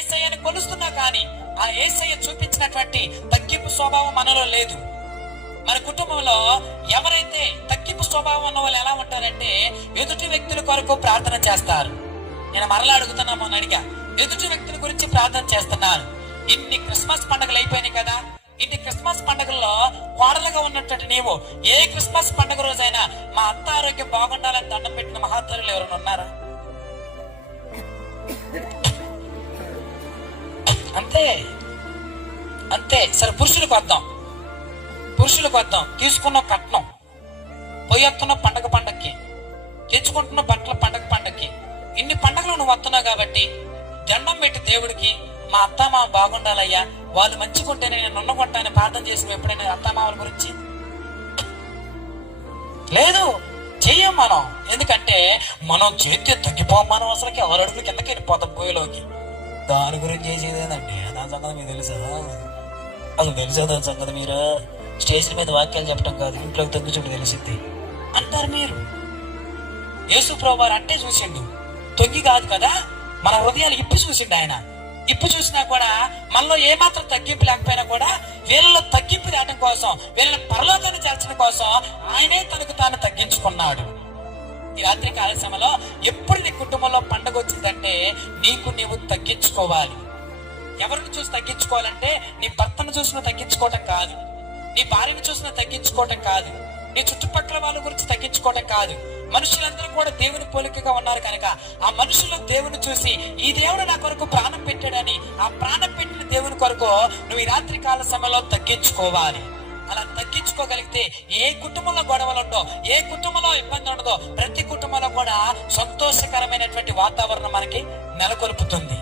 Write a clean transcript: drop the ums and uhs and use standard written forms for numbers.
యేసయ్యని కొలుస్తున్నా కానీ ఆ యేసయ్య చూపించినటువంటి తగ్గింపు స్వభావం మనలో లేదు. మన కుటుంబంలో ఎవరైతే తగ్గింపు స్వభావం ఉన్న వాళ్ళు ఎలా ఉంటారంటే ఎదుటి వ్యక్తుల కొరకు ప్రార్థన చేస్తారు. నేను మరలా అడుగుతున్నా, మొన్న అడిగా, ఎదుటి వ్యక్తుల గురించి ప్రార్థన చేస్తున్నారు. ఇన్ని క్రిస్మస్ పండుగలు అయిపోయినాయి కదా, ఇన్ని క్రిస్మస్ పండుగల్లో కోడలుగా ఉన్నటువంటి నీవు ఏ క్రిస్మస్ పండుగ రోజైనా మా అత్త ఆరోగ్యం బాగుండాలని దండం పెట్టిన మహాత్ములు ఎవరైనా ఉన్నారా? అంతే అంతే. సరే, పురుషులకు వద్దాం. తీసుకున్న కట్నం, పోయొత్తున్న పండగకి, తెచ్చుకుంటున్న బట్టల పండగకి, ఇన్ని పండుగలు నువ్వు వస్తున్నావు కాబట్టి దండం పెట్టి దేవుడికి మా అత్తామామ బాగుండాలయ్యా, వాళ్ళు మంచిగుంటేనే నేను ఉన్నగుంటానని ప్రార్థన చేసిన ఎప్పుడైనా అత్తామామల గురించి? లేదు, చెయ్యం మనం. ఎందుకంటే మనం చేతి తగ్గిపోం, మనం అసలుకి 6 అడుగులు కిందకి వెళ్ళిపోతాం పోయేలోకి. దాని గురించి చేసేదేనండి. దాని సంగతి మీకు తెలుసా? అసలు తెలుసా దాని సంగతి? మీరు స్టేజ్ మీద వాక్యాలు చెప్పడం కాదు, ఇంట్లోకి తగ్గు చూడు తెలిసింది అంటారు మీరు. యేసు ప్రభువారు అంటే చూసిండు, తొంగి కాదు కదా, మన హృదయాలు ఇప్పి చూసిండు ఆయన. ఇప్పు చూసినా కూడా మనలో ఏమాత్రం తగ్గింపు లేకపోయినా కూడా వీళ్ళలో తగ్గింపు రావడం కోసం, వీళ్ళని పరలోకాన్ని చేర్చడం కోసం ఆయనే తనకు తాను తగ్గించుకున్నాడు. ఈ రాత్రి కార్యక్రమంలో ఎప్పుడు నీ కుటుంబంలో పండుగ వచ్చిందంటే నీకు నీవు తగ్గించుకోవాలి. ఎవరిని చూసి తగ్గించుకోవాలంటే నీ భర్తను చూసిన తగ్గించుకోవటం కాదు, నీ భార్యను చూసిన తగ్గించుకోవటం కాదు, నీ చుట్టుపక్కల వాళ్ళ గురించి తగ్గించుకోవటం కాదు. మనుషులందరూ కూడా దేవుని పోలికగా ఉన్నారు కనుక ఆ మనుషులు దేవుని చూసి ఈ దేవుడు నా కొరకు ప్రాణం పెట్టాడని ఆ ప్రాణం పెట్టిన దేవుని కొరకు నువ్వు ఈ రాత్రి కాల సమయంలో తగ్గించుకోవాలి. అలా తగ్గించుకోగలిగితే ఏ కుటుంబంలో గొడవలు ఉండో, ఏ కుటుంబంలో ఇబ్బంది ఉండదో, ప్రతి కుటుంబంలో కూడా సంతోషకరమైనటువంటి వాతావరణం మనకి నెలకొల్పుతుంది.